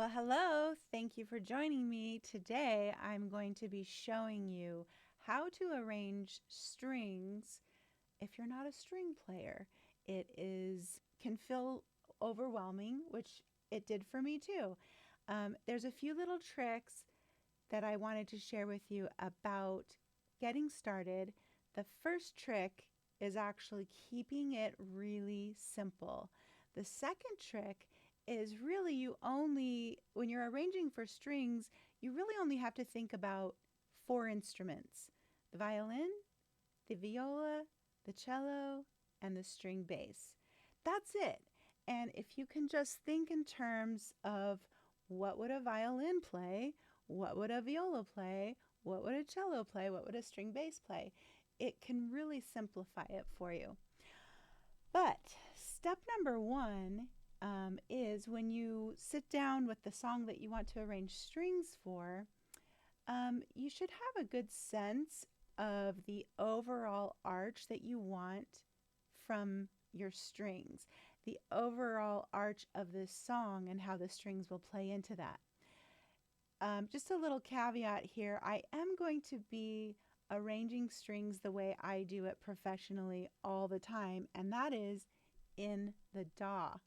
Well, hello. Thank you for joining me. Today, I'm going to be showing you how to arrange strings if you're not a string player. Can feel overwhelming, which it did for me too. There's a few little tricks that I wanted to share with you about getting started. The first trick is actually keeping it really simple. The second trick is really when you're arranging for strings, you really only have to think about four instruments: the violin, the viola, the cello, and the string bass. That's it. And if you can just think in terms of what would a violin play, what would a viola play, what would a cello play, what would a string bass play, it can really simplify it for you. But step number one is when you sit down with the song that you want to arrange strings for, you should have a good sense of the overall arch that you want from your strings, the overall arch of this song and how the strings will play into that. Just a little caveat here, I am going to be arranging strings the way I do it professionally all the time, and that is in the DAW.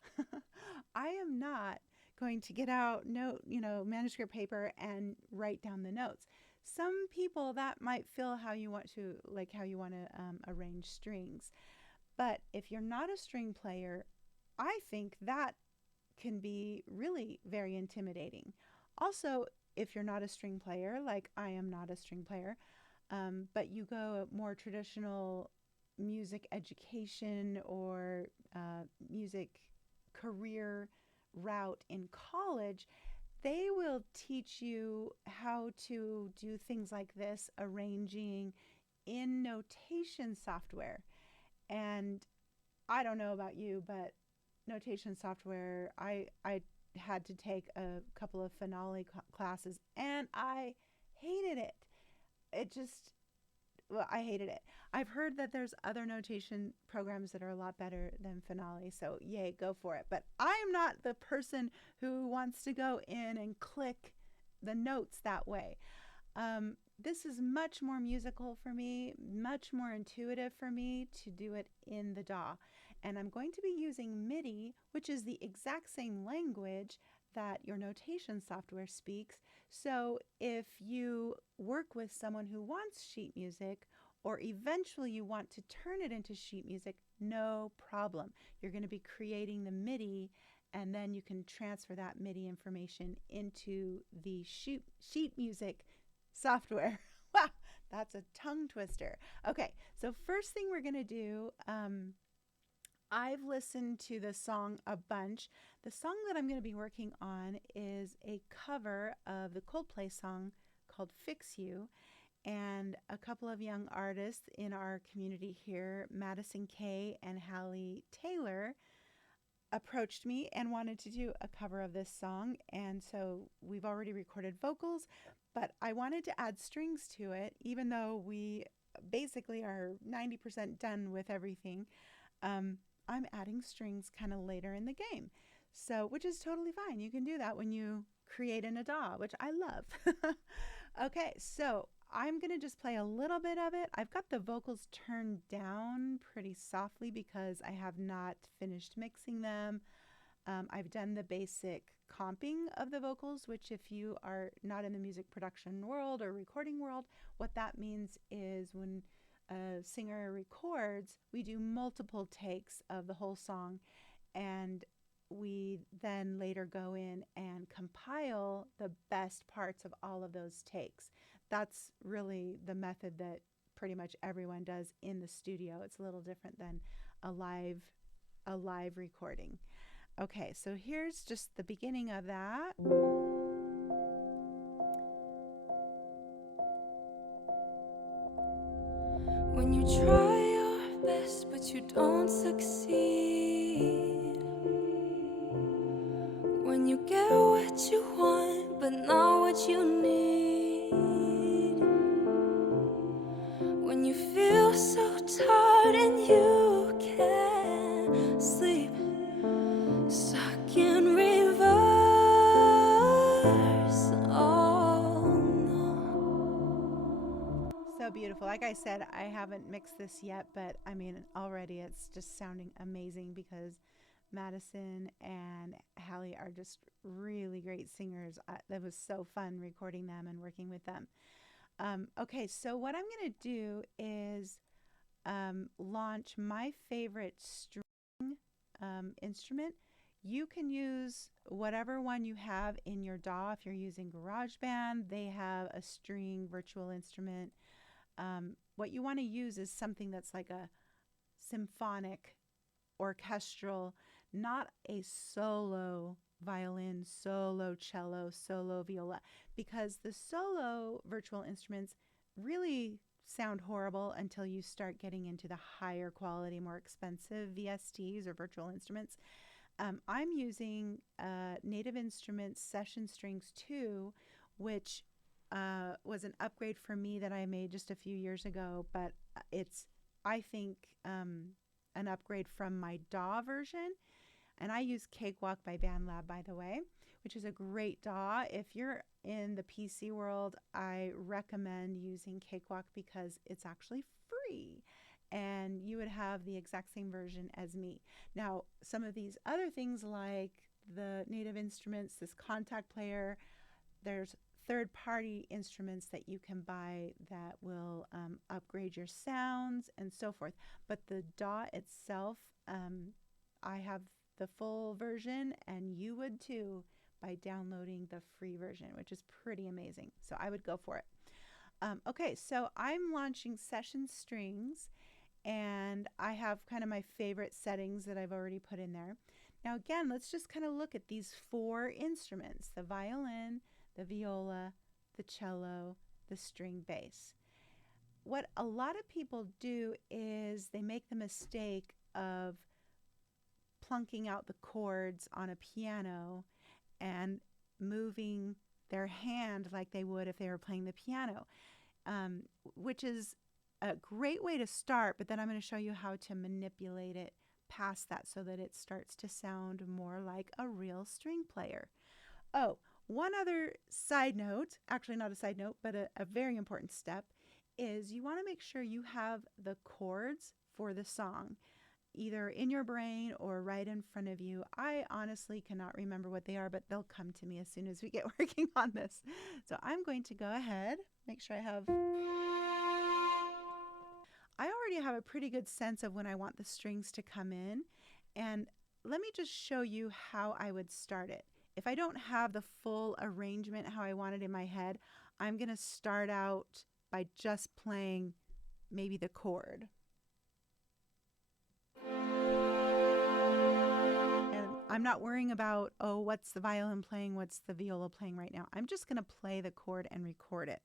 I am not going to get out manuscript paper and write down the notes. Some people that might feel how you want to arrange strings. But if you're not a string player, I think that can be really very intimidating. Also, if you're not a string player, like I am not a string player, but you go a more traditional music education or music career route in college, they will teach you how to do things like this, arranging in notation software. And I don't know about you, but notation software, I had to take a couple of finale classes and I hated it. I hated it. I've heard that there's other notation programs that are a lot better than Finale, so yay, go for it. But I'm not the person who wants to go in and click the notes that way. This is much more musical for me, much more intuitive for me to do it in the DAW. And I'm going to be using MIDI, which is the exact same language that your notation software speaks. So if you work with someone who wants sheet music, or eventually you want to turn it into sheet music, no problem. You're going to be creating the MIDI, and then you can transfer that MIDI information into the sheet music software. Wow, that's a tongue twister. Okay, so first thing we're going to do, I've listened to the song a bunch. The song that I'm going to be working on is a cover of the Coldplay song called Fix You. And a couple of young artists in our community here, Madison Kay and Hallie Taylor, approached me and wanted to do a cover of this song. And so we've already recorded vocals, but I wanted to add strings to it, even though we basically are 90% done with everything. I'm adding strings kind of later in the game. So, which is totally fine. You can do that when you create in a DAW, which I love. Okay, so I'm going to just play a little bit of it. I've got the vocals turned down pretty softly because I have not finished mixing them. I've done the basic comping of the vocals, which if you are not in the music production world or recording world, what that means is when a singer records, we do multiple takes of the whole song, and we then later go in and compile the best parts of all of those takes. That's really the method that pretty much everyone does in the studio. It's a little different than a live recording. Okay, so here's just the beginning of that. When you try your best but you don't succeed, when you get what you want but not what you need, when you feel so tired and you can't sleep, stuck in reverse, beautiful. Like I said, I haven't mixed this yet, but I mean, already it's just sounding amazing because Madison and Hallie are just really great singers. That was so fun recording them and working with them. Okay, so what I'm going to do is launch my favorite string instrument. You can use whatever one you have in your DAW. If you're using GarageBand, they have a string virtual instrument. What you want to use is something that's like a symphonic, orchestral, not a solo violin, solo cello, solo viola, because the solo virtual instruments really sound horrible until you start getting into the higher quality, more expensive VSTs or virtual instruments. I'm using Native Instruments Session Strings 2, which was an upgrade for me that I made just a few years ago, but it's, I think, an upgrade from my DAW version. And I use Cakewalk by BandLab, by the way, which is a great DAW. If you're in the PC world, I recommend using Cakewalk because it's actually free and you would have the exact same version as me. Now, some of these other things like the Native Instruments, this contact player, there's third-party instruments that you can buy that will upgrade your sounds and so forth. But the DAW itself, I have the full version, and you would too by downloading the free version, which is pretty amazing. So I would go for it. Okay, so I'm launching Session Strings, and I have kind of my favorite settings that I've already put in there. Now again, let's just kind of look at these four instruments: the violin, the viola, the cello, the string bass. What a lot of people do is they make the mistake of plunking out the chords on a piano and moving their hand like they would if they were playing the piano, which is a great way to start, but then I'm going to show you how to manipulate it past that so that it starts to sound more like a real string player. Oh, one other side note, actually not a side note, but a very important step, is you want to make sure you have the chords for the song either in your brain or right in front of you. I honestly cannot remember what they are, but they'll come to me as soon as we get working on this. So I'm going to go ahead, make sure I already have a pretty good sense of when I want the strings to come in. And let me just show you how I would start it. If I don't have the full arrangement how I want it in my head, I'm going to start out by just playing maybe the chord. And I'm not worrying about, oh, what's the violin playing, what's the viola playing right now. I'm just going to play the chord and record it.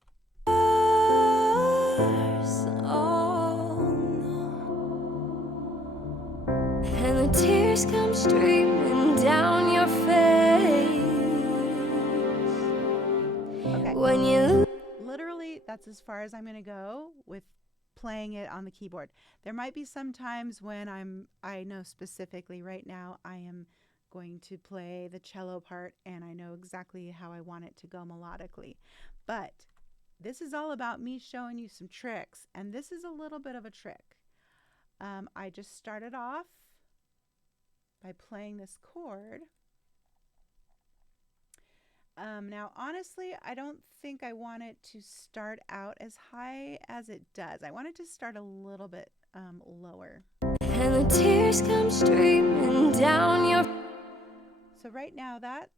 And the tears come streaming down your face. Okay. When you literally, that's as far as I'm going to go with playing it on the keyboard. There might be some times when I know specifically right now I am going to play the cello part and I know exactly how I want it to go melodically. But this is all about me showing you some tricks, and this is a little bit of a trick. I just started off by playing this chord. Now, honestly, I don't think I want it to start out as high as it does. I want it to start a little bit lower. And the tears come streaming down your. So right now that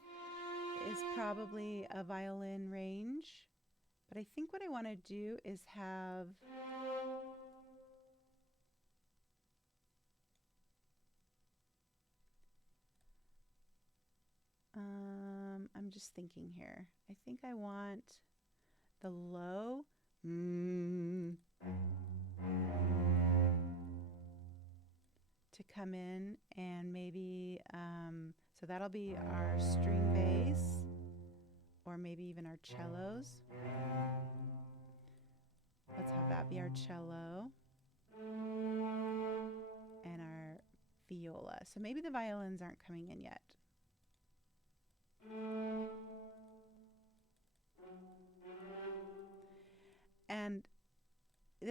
is probably a violin range, but I think what I want to do is have I'm just thinking here. I think I want the low to come in, and maybe so that'll be our string bass, or maybe even our cellos. Let's have that be our cello and our viola. So maybe the violins aren't coming in yet. And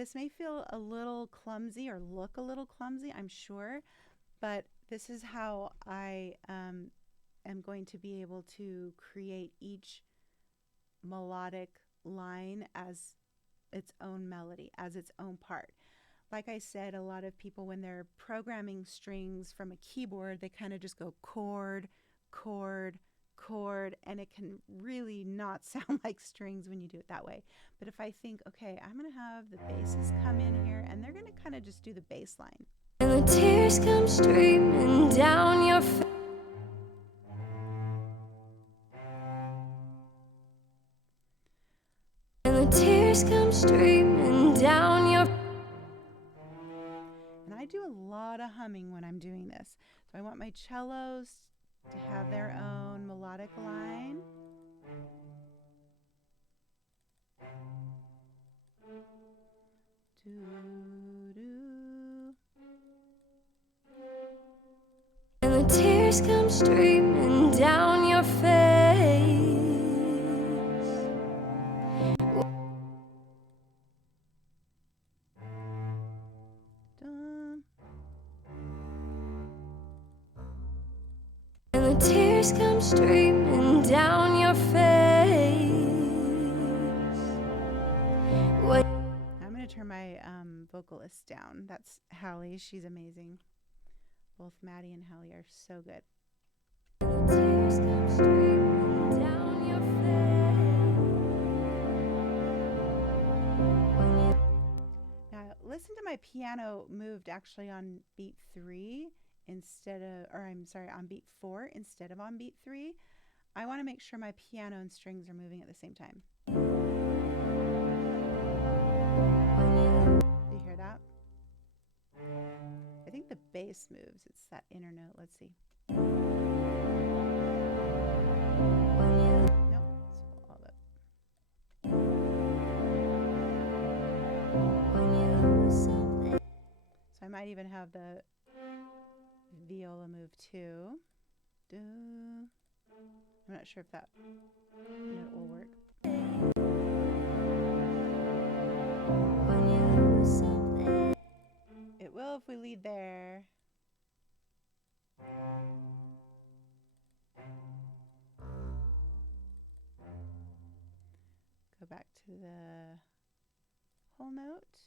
this may feel a little clumsy or look a little clumsy, I'm sure, but this is how I am going to be able to create each melodic line as its own melody, as its own part. Like I said, a lot of people, when they're programming strings from a keyboard, they kind of just go chord, chord, chord, and it can really not sound like strings when you do it that way. But if I think, okay, I'm going to have the basses come in here, and they're going to kind of just do the bass line. And the tears come streaming down your face. And the tears come streaming down your. And I do a lot of humming when I'm doing this. So I want my cellos to have their own melodic line. And the tears come streaming down your face. And the tears come streaming down your face. I'm going to turn my vocalist down. That's Hallie. She's amazing. Both Maddie and Hallie are so good. And the tears come streaming down your face. Now, listen to my piano moved actually on beat 3 instead of, or I'm sorry, on beat 4 instead of on beat 3. I want to make sure my piano and strings are moving at the same time. Do you hear that? I think the bass moves. It's that inner note. Let's see. Nope. It's all up. So I might even have the viola move too. I'm not sure if that note will work. It will if we lead there. Go back to the whole note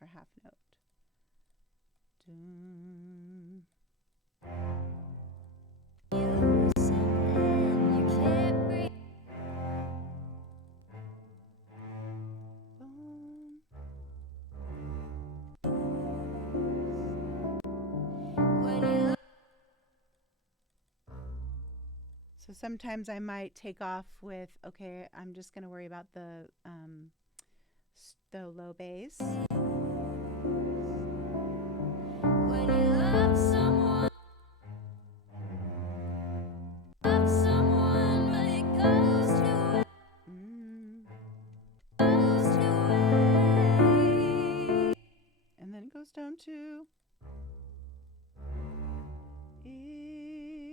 or half note. Doom. So sometimes I might take off with, okay, I'm just going to worry about the low bass. When you love someone, but it goes to waste. And then it goes down to E,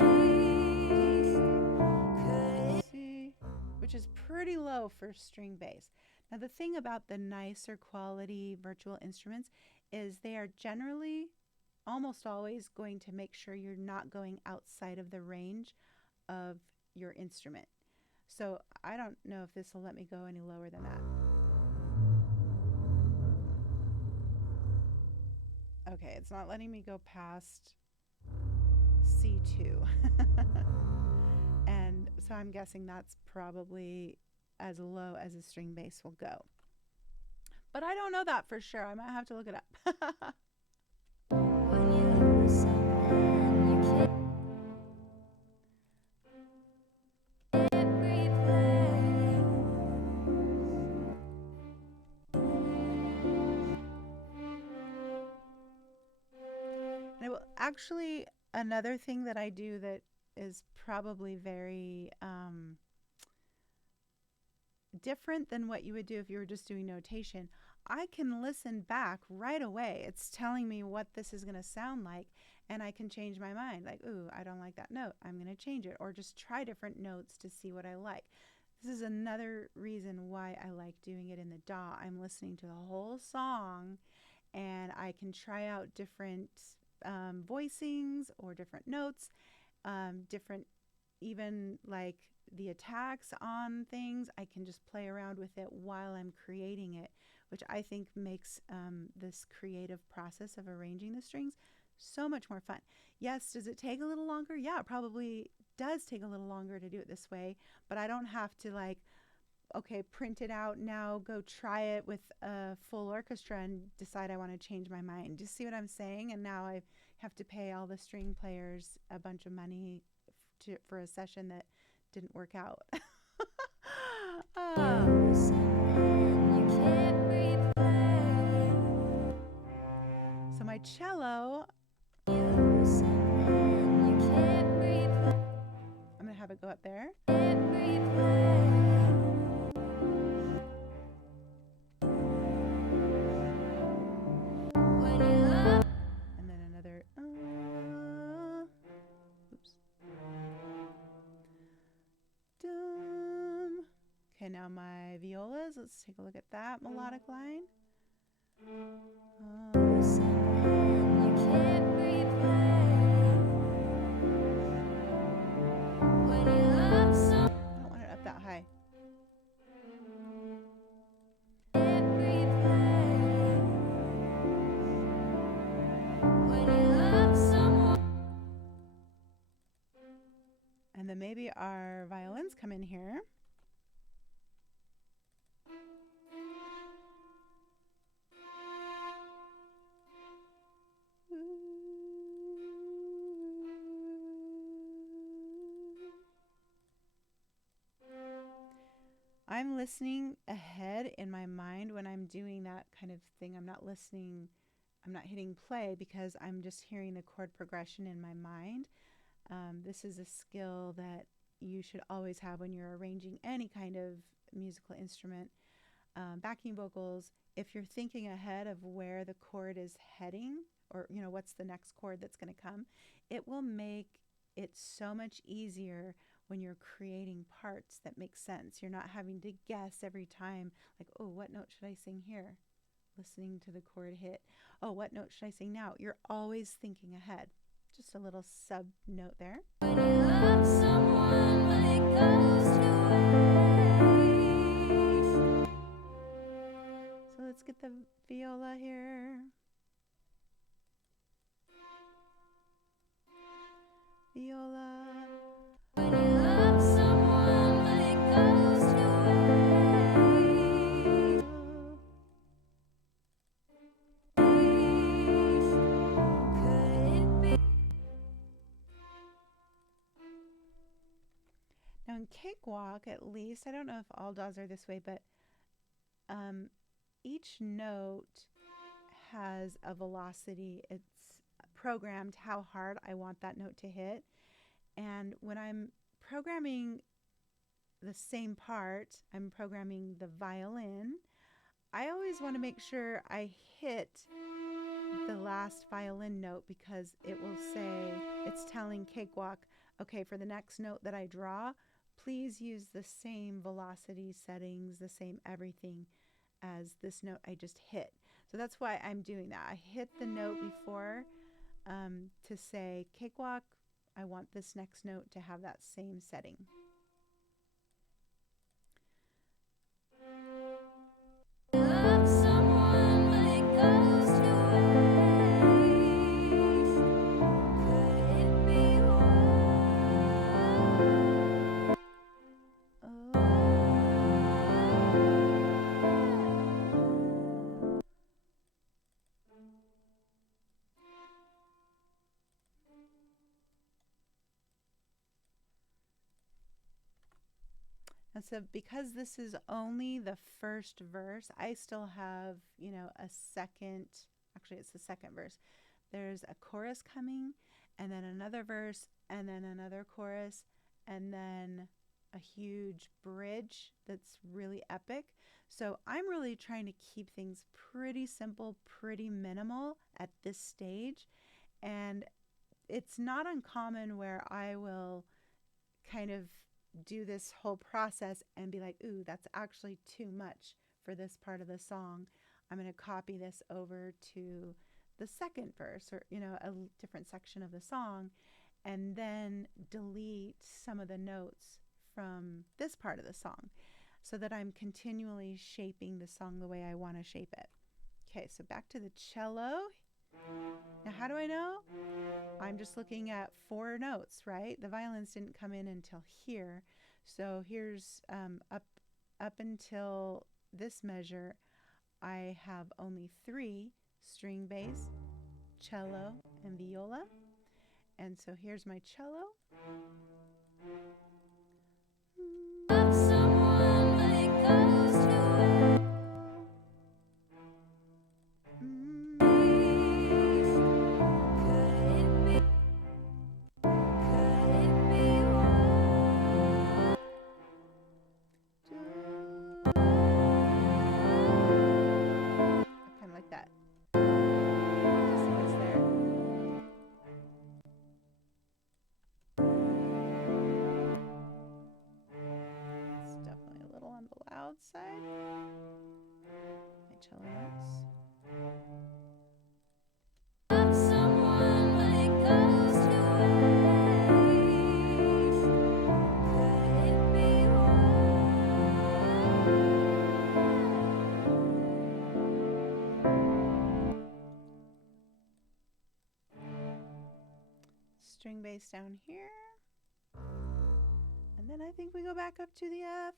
C, which is pretty low for string bass. Now the thing about the nicer quality virtual instruments is they are generally, almost always, going to make sure you're not going outside of the range of your instrument. So I don't know if this will let me go any lower than that. Okay, it's not letting me go past C2. And so I'm guessing that's probably as low as a string bass will go. But I don't know that for sure. I might have to look it up. And it will actually, another thing that I do that is probably very different than what you would do if you were just doing notation. I can listen back right away. It's telling me what this is going to sound like, and I can change my mind. Like, ooh, I don't like that note. I'm going to change it, or just try different notes to see what I like. This is another reason why I like doing it in the DAW. I'm listening to the whole song and I can try out different voicings or different notes, different, even like the attacks on things. I can just play around with it while I'm creating it, which I think makes this creative process of arranging the strings so much more fun. Yes, does it take a little longer? Yeah, it probably does take a little longer to do it this way, but I don't have to like, okay, print it out now, go try it with a full orchestra and decide I want to change my mind. Do you see what I'm saying? And now I have to pay all the string players a bunch of money for a session that didn't work out. So my cello, I'm going to have it go up there. And then another, oops. Dum. Okay, now my violas, let's take a look at that melodic line. I don't want it up that high. And then maybe our violins come in here. I'm listening ahead in my mind when I'm doing that kind of thing. I'm not listening, I'm not hitting play because I'm just hearing the chord progression in my mind. This is a skill that you should always have when you're arranging any kind of musical instrument. Backing vocals, if you're thinking ahead of where the chord is heading, or what's the next chord that's going to come, it will make it so much easier when you're creating parts that make sense. You're not having to guess every time, like, oh, what note should I sing here? Listening to the chord hit. Oh, what note should I sing now? You're always thinking ahead. Just a little sub note there. When you love someone, but it goes to waste. So let's get the viola here. Viola. When you love someone, but it goes to waste. Could it be? Now in Cakewalk, at least, I don't know if all DAWs are this way, but each note has a velocity. It's programmed how hard I want that note to hit. And when I'm programming the same part, I'm programming the violin, I always want to make sure I hit the last violin note because it will say, it's telling Cakewalk, okay, for the next note that I draw, please use the same velocity settings, the same everything as this note I just hit. So that's why I'm doing that. I hit the note before to say, Cakewalk, I want this next note to have that same setting. Love someone, but it goes to waste. Could it be worse? And so because this is only the first verse, I still have, a second, actually it's the second verse. There's a chorus coming, and then another verse, and then another chorus, and then a huge bridge that's really epic. So I'm really trying to keep things pretty simple, pretty minimal at this stage. And it's not uncommon where I will kind of do this whole process and be like, ooh, that's actually too much for this part of the song. I'm going to copy this over to the second verse, or, a different section of the song, and then delete some of the notes from this part of the song so that I'm continually shaping the song the way I want to shape it. Okay, so back to the cello. Now, how do I know? I'm just looking at 4 notes, right? The violins didn't come in until here. So here's up until this measure, I have only 3: string bass, cello, and viola. And so here's my cello. Kind of like that. Just see what's there. It's definitely a little on the loud side. My cello notes. String bass down here. And then I think we go back up to the F.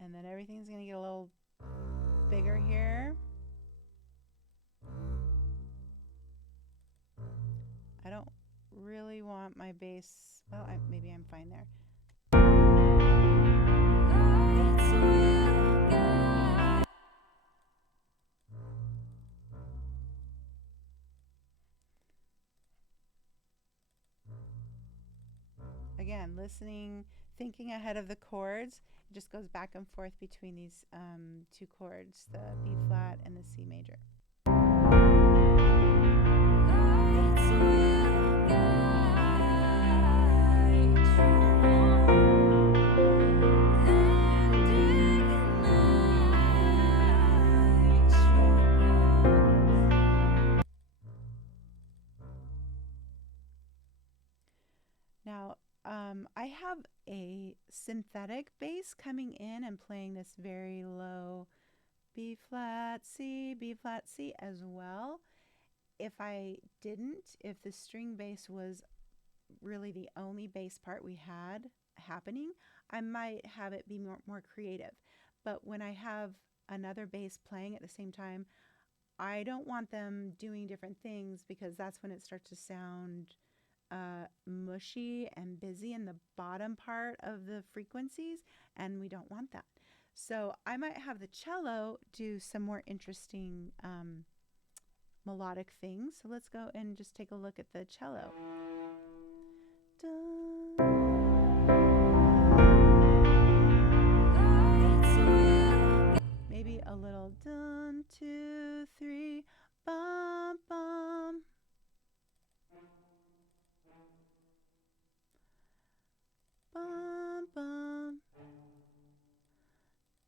And then everything's going to get a little bigger here. I don't really want my bass, well, maybe I'm fine there. Again, listening, thinking ahead of the chords. It just goes back and forth between these 2 chords, the B flat and the C major. Now, I have a synthetic bass coming in and playing this very low B flat C as well. If I didn't, if the string bass was really the only bass part we had happening, I might have it be more creative. But when I have another bass playing at the same time, I don't want them doing different things, because that's when it starts to sound mushy and busy in the bottom part of the frequencies, and we don't want that. So I might have the cello do some more interesting melodic things. So let's go and just take a look at the cello. Maybe a little dun, 2, 3, bum, bum. Bum, bum.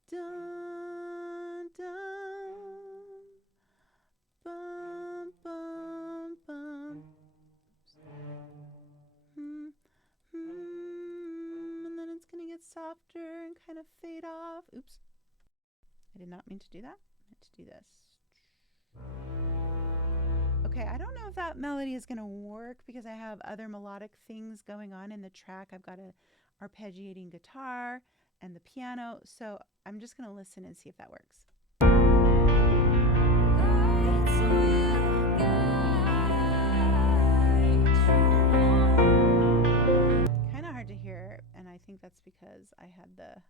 Dun, dun. Bum, bum, bum. And then it's going to get softer and kind of fade off. Oops. I did not mean to do that. I meant to do this. Okay, I don't know if that melody is going to work because I have other melodic things going on in the track. I've got a arpeggiating guitar and the piano, so I'm just going to listen and see if that works. Kind of hard to here, and I think that's because I had the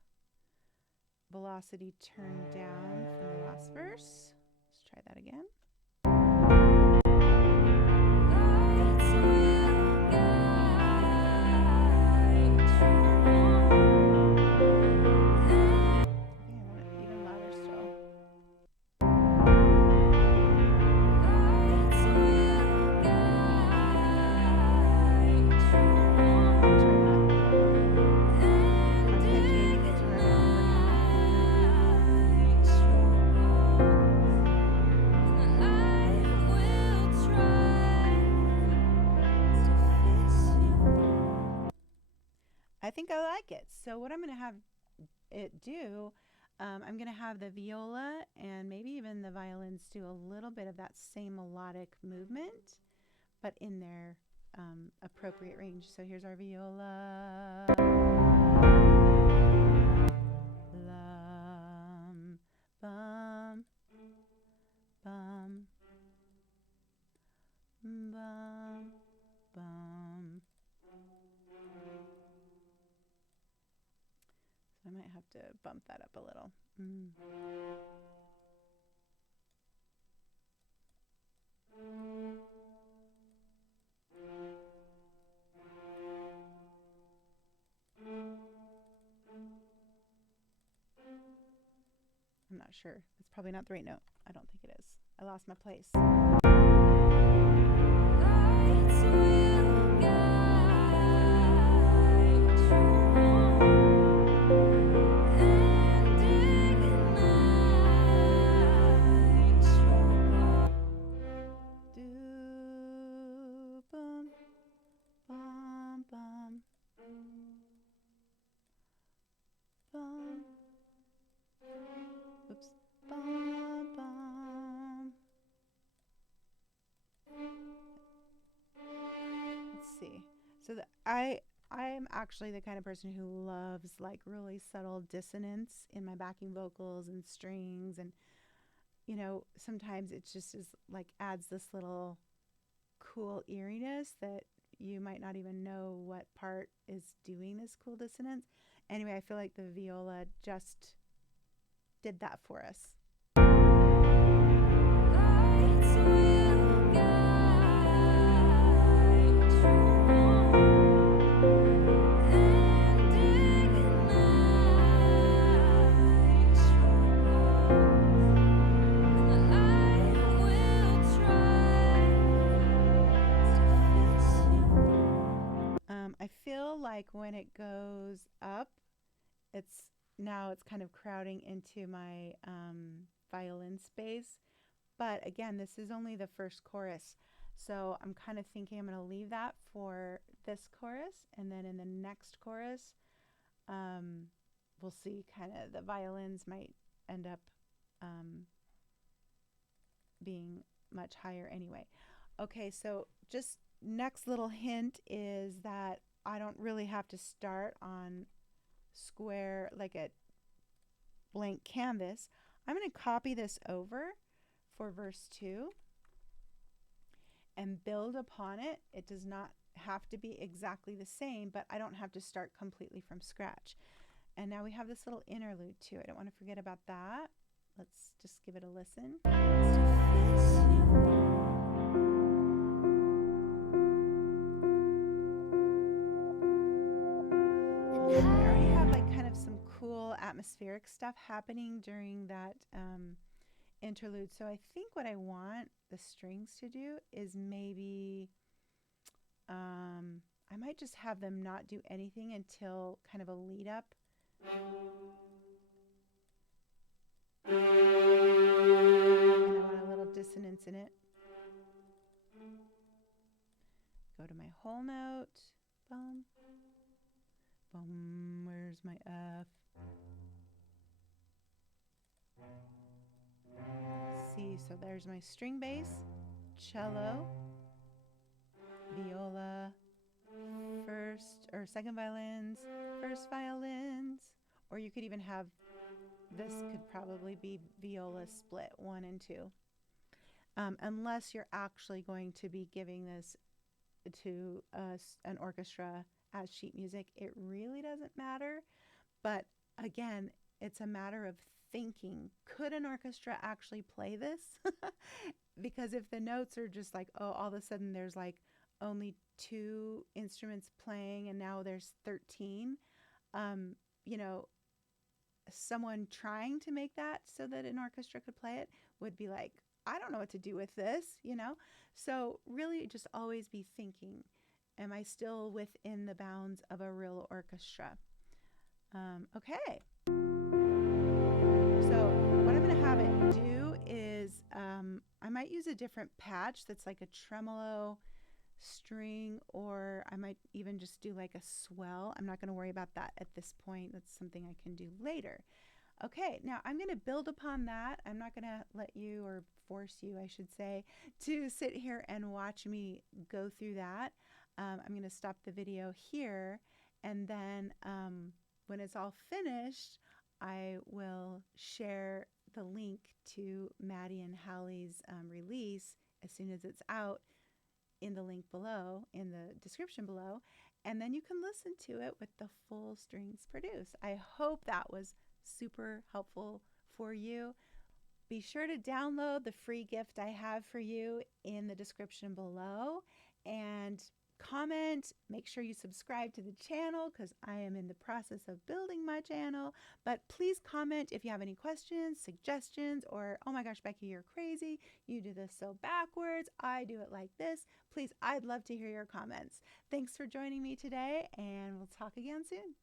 velocity turned down from the last verse. Let's try that again. I think I like it. So what I'm going to have it do, I'm going to have the viola and maybe even the violins do a little bit of that same melodic movement, but in their appropriate range. So here's our viola. Lum, bum, bum, bum, bum. I might have to bump that up a little. I'm not sure. It's probably not the right note. I don't think it is. I lost my place. Oops. Bum, bum. Let's see. So I'm actually the kind of person who loves like really subtle dissonance in my backing vocals and strings, and you know, sometimes it just is like adds this little cool eeriness that you might not even know what part is doing this cool dissonance. Anyway, I feel like the viola just did that for us. I feel like when it goes up, it's kind of crowding into my violin space. But again, this is only the first chorus. So I'm kind of thinking I'm going to leave that for this chorus. And then in the next chorus, we'll see kind of the violins might end up being much higher anyway. Okay, so just next little hint is that I don't really have to start on square, like a blank canvas. I'm going to copy this over for verse 2 and build upon it. It does not have to be exactly the same, but I don't have to start completely from scratch. And now we have this little interlude too. I don't want to forget about that. Let's just give it a listen. We already have like kind of some cool atmospheric stuff happening during that interlude. So I think what I want the strings to do is maybe I might just have them not do anything until kind of a lead up. And I want a little dissonance in it. Go to my whole note. Bum. Bum. Where's my F? C. So there's my string bass, cello, viola, first or second violins, first violins, or you could even have this could probably be viola split 1 and 2, unless you're actually going to be giving this to an orchestra as sheet music. It really doesn't matter. But again, it's a matter of thinking. Could an orchestra actually play this? Because if the notes are just like, oh, all of a sudden there's like only two instruments playing and now there's 13, you know, someone trying to make that so that an orchestra could play it would be like, I don't know what to do with this, you know? So really just always be thinking, am I still within the bounds of a real orchestra? Okay. So what I'm going to have it do is I might use a different patch that's like a tremolo string, or I might even just do like a swell. I'm not going to worry about that at this point. That's something I can do later. Okay, now I'm going to build upon that. I'm not going to let you, or force you, I should say, to sit here and watch me go through that. I'm going to stop the video here, and then when it's all finished, I will share the link to Maddie and Hallie's release as soon as it's out in the link below, in the description below, and then you can listen to it with the full strings produced. I hope that was super helpful for you. Be sure to download the free gift I have for you in the description below, and comment. Make sure you subscribe to the channel because I am in the process of building my channel. But please comment if you have any questions, suggestions, or oh my gosh, Becky, you're crazy. You do this so backwards. I do it like this. Please, I'd love to hear your comments. Thanks for joining me today, and we'll talk again soon.